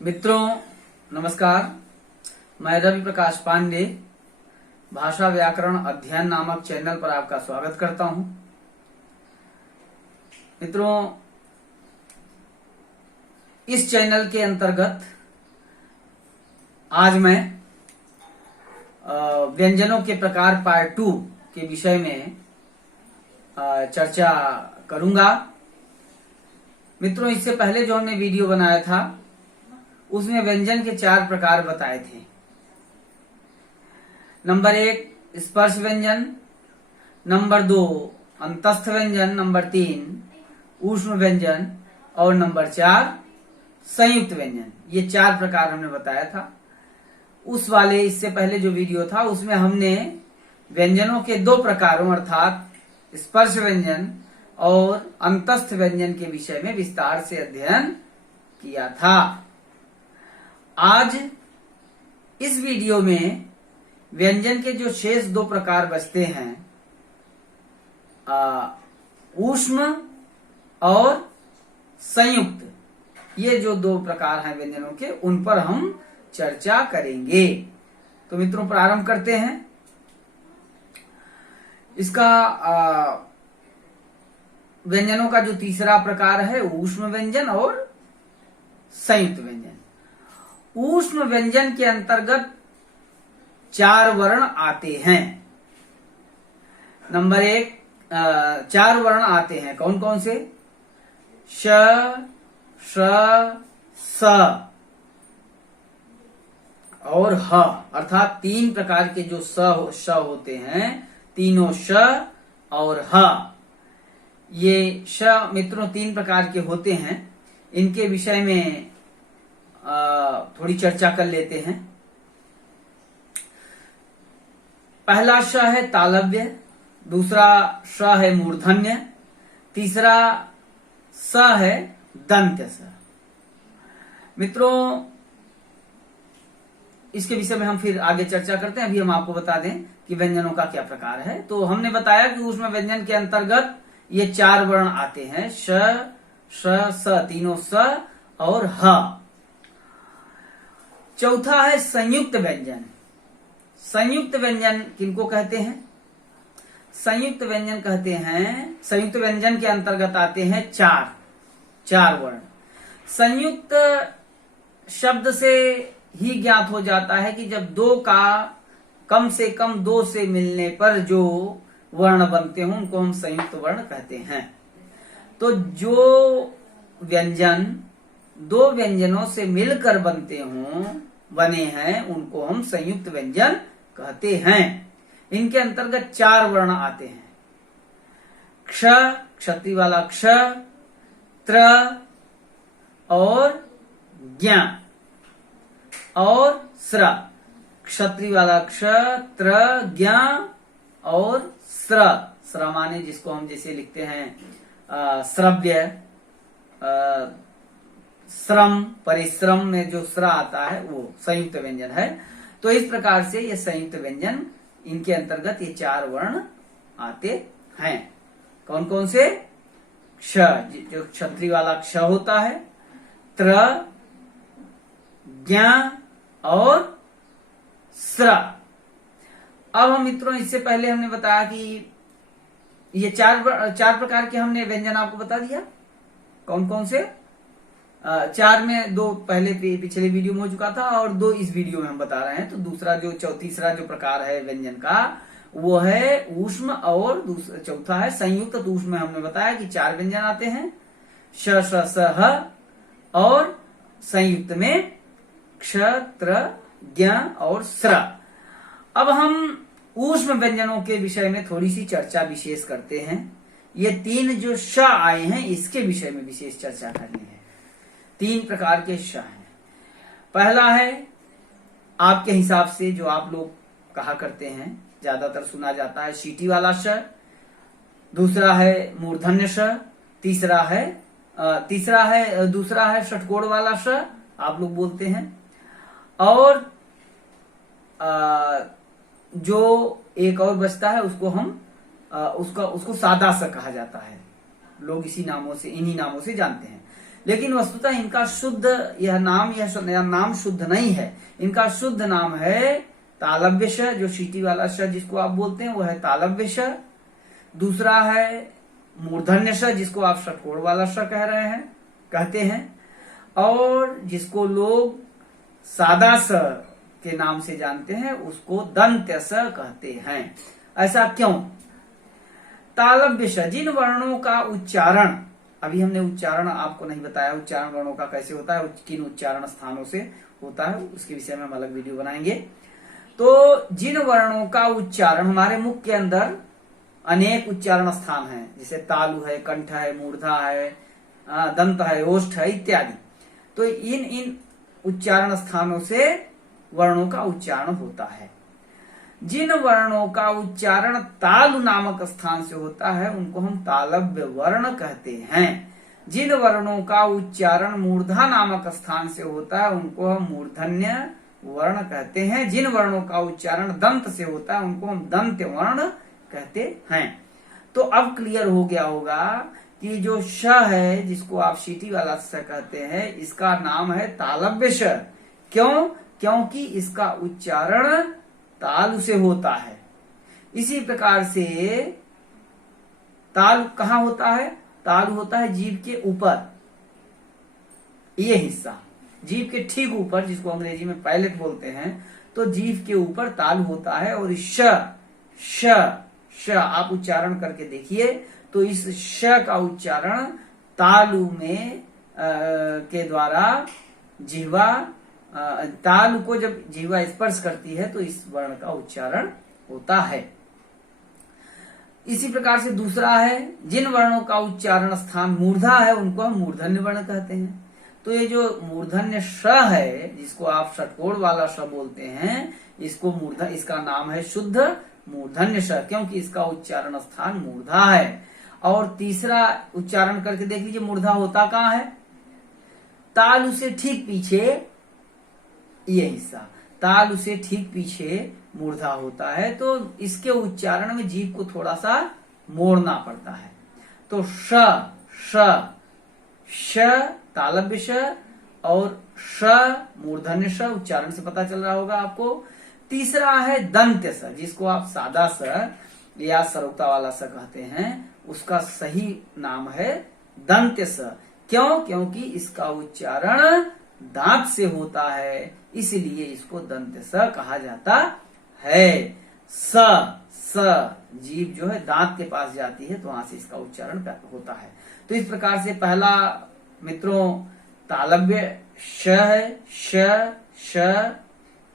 मित्रों नमस्कार। मैं रवि प्रकाश पांडे भाषा व्याकरण अध्ययन नामक चैनल पर आपका स्वागत करता हूं। मित्रों, इस चैनल के अंतर्गत आज मैं व्यंजनों के प्रकार पार्ट 2 के विषय में चर्चा करूंगा। मित्रों, इससे पहले जो हमने वीडियो बनाया था उसमें व्यंजन के 4 प्रकार बताए थे। नंबर 1 स्पर्श व्यंजन, नंबर 2 अंतस्थ व्यंजन, नंबर 3 ऊष्म व्यंजन और नंबर 4 संयुक्त व्यंजन। ये 4 प्रकार हमने बताया था। उस वाले इससे पहले जो वीडियो था उसमें हमने व्यंजनों के 2 प्रकारों अर्थात स्पर्श व्यंजन और अंतस्थ व्यंजन के विषय में विस्तार से अध्ययन किया था। आज इस वीडियो में व्यंजन के जो शेष 2 प्रकार बचते हैं, ऊष्म और संयुक्त, ये जो 2 प्रकार हैं व्यंजनों के, उन पर हम चर्चा करेंगे। तो मित्रों, प्रारंभ करते हैं। इसका व्यंजनों का जो तीसरा प्रकार है ऊष्म व्यंजन और संयुक्त व्यंजन। ऊष्म व्यंजन के अंतर्गत 4 वर्ण आते हैं। नंबर 1 4 वर्ण आते हैं। कौन कौन से? श, श, स और ह, अर्थात 3 प्रकार के जो श होते हैं, तीनों श और ह। ये श मित्रों 3 प्रकार के होते हैं। इनके विषय में थोड़ी चर्चा कर लेते हैं। पहला श है तालव्य, दूसरा श है मूर्धन्य, तीसरा स है दंत्य स। मित्रों, इसके विषय में हम फिर आगे चर्चा करते हैं। अभी हम आपको बता दें कि व्यंजनों का क्या प्रकार है। तो हमने बताया कि ऊष्म व्यंजन के अंतर्गत ये 4 वर्ण आते हैं, श, श, स, तीनों स और ह। चौथा है संयुक्त व्यंजन। संयुक्त व्यंजन किनको कहते हैं? संयुक्त व्यंजन कहते हैं, संयुक्त व्यंजन के अंतर्गत आते हैं 4 वर्ण। संयुक्त शब्द से ही ज्ञात हो जाता है कि जब 2 का कम से कम 2 से मिलने पर जो वर्ण बनते हों उनको हम संयुक्त वर्ण कहते हैं। तो जो व्यंजन 2 व्यंजनों से मिलकर बने हैं उनको हम संयुक्त व्यंजन कहते हैं। इनके अंतर्गत 4 वर्ण आते हैं। क्ष, क्षत्रि वाला क्ष, त्र और ज्ञ और स्र। क्षत्रि वाला क्ष, त्र, ज्ञ और स्र। स्र माने जिसको हम जैसे लिखते हैं श्रव्य, श्रम, परिश्रम में जो स्र आता है वो संयुक्त व्यंजन है। तो इस प्रकार से ये संयुक्त व्यंजन, इनके अंतर्गत ये 4 वर्ण आते हैं। कौन कौन से? क्ष, जो क्षत्रि वाला क्ष होता है, त्र, ज्ञ और स्र। अब हम मित्रों, इससे पहले हमने बताया कि ये 4 प्रकार के हमने व्यंजन आपको बता दिया। कौन कौन से? 4 में 2 पहले पिछले वीडियो में हो चुका था और 2 इस वीडियो में हम बता रहे हैं। तो तीसरा जो प्रकार है व्यंजन का वो है ऊष्म और चौथा है संयुक्त। तो ऊष्म में हमने बताया कि 4 व्यंजन आते हैं, श, श, स, ह, और संयुक्त में क्ष, त्र, ज्ञ और स्र। अब हम ऊष्म व्यंजनों के विषय में थोड़ी सी चर्चा विशेष करते हैं। ये 3 जो श आए हैं इसके विषय में विशेष चर्चा करनी है। 3 प्रकार के श हैं। पहला है आपके हिसाब से जो आप लोग कहा करते हैं, ज्यादातर सुना जाता है शीटी वाला श। दूसरा है मूर्धन्य श। दूसरा है षटकोण वाला श, आप लोग बोलते हैं। और जो एक और बचता है उसको हम उसको सादा सा कहा जाता है। लोग इन्हीं नामों से जानते हैं। लेकिन वस्तुतः इनका शुद्ध यह नाम शुद्ध नहीं है। इनका शुद्ध नाम है तालव्य श, जो शीटी वाला श जिसको आप बोलते हैं वो है तालव्य श। दूसरा है मूर्धन्य श, जिसको आप षटकोण वाला श कहते हैं, और जिसको लोग सादा स के नाम से जानते हैं उसको दंत्य स कहते हैं। ऐसा क्यों? तालव्य श, जिन वर्णों का उच्चारण, अभी हमने उच्चारण आपको नहीं बताया उच्चारण वर्णों का कैसे होता है, किन उच्चारण स्थानों से होता है, उसके विषय में हम अलग वीडियो बनाएंगे। तो जिन वर्णों का उच्चारण, हमारे मुख के अंदर अनेक उच्चारण स्थान हैं, जैसे तालु है, कंठ है, मूर्धा है, दंत है, ओष्ठ है इत्यादि। तो इन उच्चारण स्थानों से वर्णों का उच्चारण होता है। जिन वर्णों का उच्चारण तालु नामक स्थान से होता है उनको हम तालव्य वर्ण कहते हैं। जिन वर्णों का उच्चारण मूर्धा नामक स्थान से होता है उनको हम मूर्धन्य वर्ण कहते हैं। जिन वर्णों का उच्चारण दंत से होता है उनको हम दंत्य वर्ण कहते हैं। तो अब क्लियर हो गया होगा कि जो श है, जिसको आप शीटी वाला श कहते हैं, इसका नाम है तालव्य श। क्यों? क्योंकि इसका उच्चारण तालु से होता है। इसी प्रकार से तालु कहाँ होता है? तालु होता है जीभ के ऊपर, ये हिस्सा जीभ के ठीक ऊपर, जिसको अंग्रेजी में पैलेट बोलते हैं। तो जीभ के ऊपर तालु होता है और श आप उच्चारण करके देखिए तो इस श का उच्चारण तालु में के द्वारा जिह्वा, तालु को जब जिह्वा स्पर्श करती है तो इस वर्ण का उच्चारण होता है। इसी प्रकार से दूसरा है, जिन वर्णों का उच्चारण स्थान मूर्धा है उनको हम मूर्धन्य वर्ण कहते हैं। तो ये जो मूर्धन्य श है, जिसको आप षटकोण वाला श बोलते हैं, इसको मूर्धा, इसका नाम है शुद्ध मूर्धन्य श, क्योंकि इसका उच्चारण स्थान मूर्धा है। और तीसरा उच्चारण करके देख लीजिए, मूर्धा होता कहाँ है? तालु से ठीक पीछे, ये हिस्सा तालु से ठीक पीछे मूर्धा होता है। तो इसके उच्चारण में जीभ को थोड़ा सा मोड़ना पड़ता है। तो श तालव्य श और श मूर्धन्य श, उच्चारण से पता चल रहा होगा आपको। तीसरा है दंत्य स, जिसको आप सादा स या सरौता वाला स कहते हैं, उसका सही नाम है दंत्य स। क्यों? क्योंकि इसका उच्चारण दांत से होता है, इसलिए इसको दंत्य स कहा जाता है। स जीभ जो है दांत के पास जाती है तो वहां से इसका उच्चारण होता है। तो इस प्रकार से पहला मित्रों तालव्य श है, श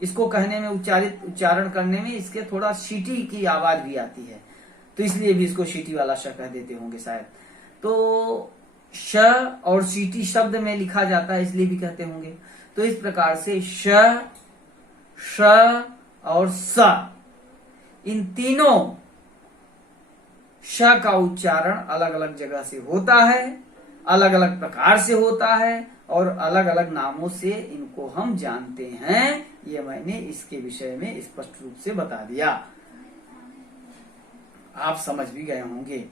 इसको कहने में, उच्चारण करने में इसके थोड़ा शीटी की आवाज भी आती है, तो इसलिए भी इसको शीटी वाला श कह देते होंगे शायद। तो श और शीटी शब्द में लिखा जाता है इसलिए भी कहते होंगे। तो इस प्रकार से श और स, इन तीनों श का उच्चारण अलग अलग जगह से होता है, अलग अलग प्रकार से होता है और अलग अलग नामों से इनको हम जानते हैं। ये मैंने इसके विषय में स्पष्ट रूप से बता दिया, आप समझ भी गए होंगे।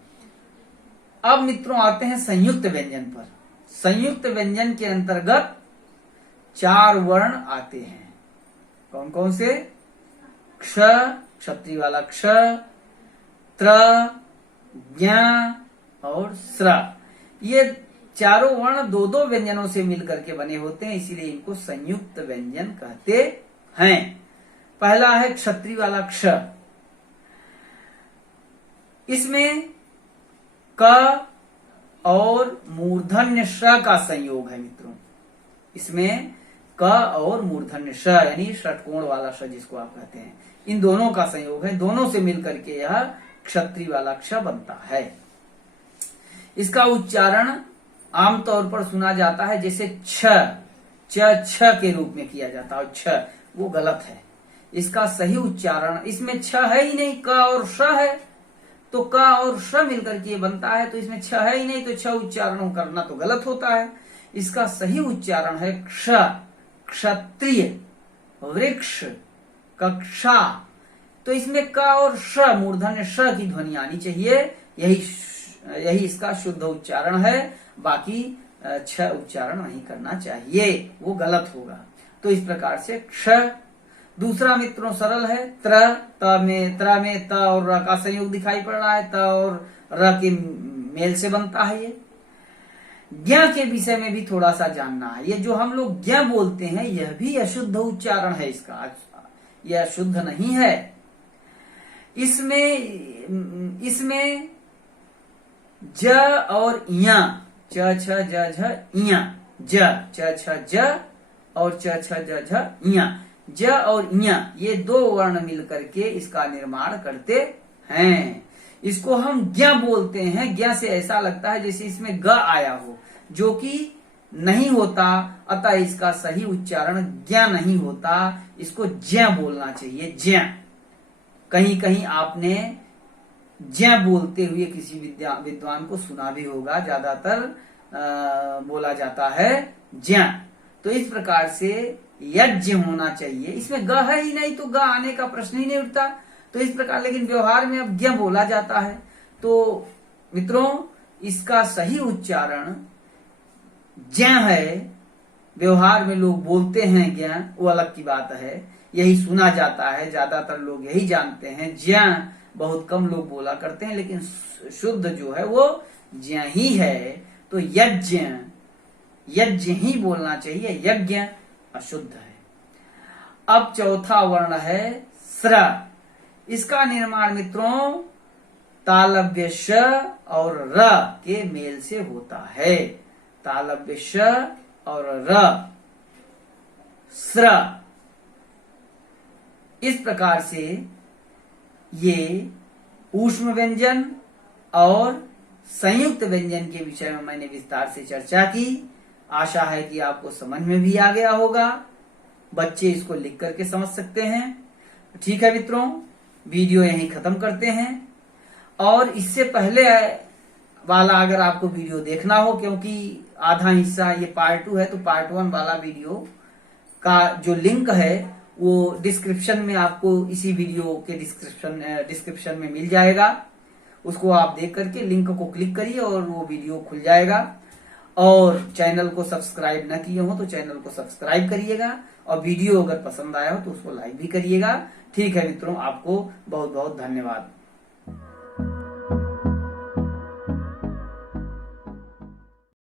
अब मित्रों आते हैं संयुक्त व्यंजन पर। संयुक्त व्यंजन के अंतर्गत 4 वर्ण आते हैं। कौन कौन से? क्ष, क्षत्रिय वाला क्ष, त्र, ज्ञ और स्र। ये चारों वर्ण 2-2 व्यंजनों से मिलकर के बने होते हैं, इसीलिए इनको संयुक्त व्यंजन कहते हैं। पहला है क्षत्रिय वाला क्ष। इसमें क और मूर्धन्य श का संयोग है मित्रों। इसमें क और मूर्धन्य श यानी षटकोण वाला श जिसको आप कहते हैं, इन दोनों का संयोग है। दोनों से मिलकर के यह क्षत्रिय वाला क्ष बनता है। इसका उच्चारण आमतौर पर सुना जाता है जैसे छ के रूप में किया जाता है। छ वो गलत है, इसका सही उच्चारण, इसमें छ है ही नहीं, क और श है, तो क और श मिलकर के बनता है, तो इसमें छ है ही नहीं, तो छ उच्चारण करना तो गलत होता है। इसका सही उच्चारण है क्ष, क्षत्रिय, वृक्ष, कक्षा। तो इसमें क और श मूर्धन्य श की ध्वनि आनी चाहिए, यही इसका शुद्ध उच्चारण है। बाकी छ उच्चारण नहीं करना चाहिए, वो गलत होगा। तो इस प्रकार से क्ष। दूसरा मित्रों सरल है त्र। त में त और र का संयोग दिखाई पड़ रहा है, त और र के मेल से बनता है ये। ज्ञ के विषय में भी थोड़ा सा जानना है। ये जो हम लोग ज्ञ बोलते हैं यह भी अशुद्ध उच्चारण है इसका, यह शुद्ध नहीं है। इसमें ज और इया, च छ ज झ इया, ज च छ ज और च छ ज झ इया, ज और इया ये दो वर्ण मिलकर के इसका निर्माण करते हैं। इसको हम ज्ञ बोलते हैं। ज्ञ से ऐसा लगता है जैसे इसमें ग आया हो, जो कि नहीं होता, अतः इसका सही उच्चारण ज्ञ नहीं होता, इसको ज्ञ बोलना चाहिए, ज्ञ। कहीं कहीं आपने ज्ञ बोलते हुए किसी विद्वान को सुना भी होगा, ज्यादातर बोला जाता है ज्ञ। तो इस प्रकार से यज्ञ होना चाहिए। इसमें ग है ही नहीं तो ग आने का प्रश्न ही नहीं उठता। तो इस प्रकार, लेकिन व्यवहार में अब ज्ञ बोला जाता है। तो मित्रों इसका सही उच्चारण ज्ञ है। व्यवहार में लोग बोलते हैं ज्ञ, वो अलग की बात है, यही सुना जाता है, ज्यादातर लोग यही जानते हैं। ज्ञ बहुत कम लोग बोला करते हैं, लेकिन शुद्ध जो है वो ज्ञ ही है। तो यज्ञ, यज्ञ ही बोलना चाहिए, यज्ञ अशुद्ध है। अब चौथा वर्ण है स्र। इसका निर्माण मित्रों तालव्य श और र के मेल से होता है। तालव्य श और र, स्र। इस प्रकार से ये ऊष्म व्यंजन और संयुक्त व्यंजन के विषय में मैंने विस्तार से चर्चा की। आशा है कि आपको समझ में भी आ गया होगा। बच्चे इसको लिख करके समझ सकते हैं। ठीक है मित्रों, वीडियो यहीं खत्म करते हैं। और इससे पहले वाला अगर आपको वीडियो देखना हो, क्योंकि आधा हिस्सा ये पार्ट 2 है, तो पार्ट 1 वाला वीडियो का जो लिंक है वो डिस्क्रिप्शन में, आपको इसी वीडियो के डिस्क्रिप्शन में मिल जाएगा। उसको आप देख करके लिंक को क्लिक करिए और वो वीडियो खुल जाएगा। और चैनल को सब्सक्राइब न किए हो तो चैनल को सब्सक्राइब करिएगा, और वीडियो अगर पसंद आया हो तो उसको लाइक भी करिएगा। ठीक है मित्रों, आपको बहुत बहुत धन्यवाद।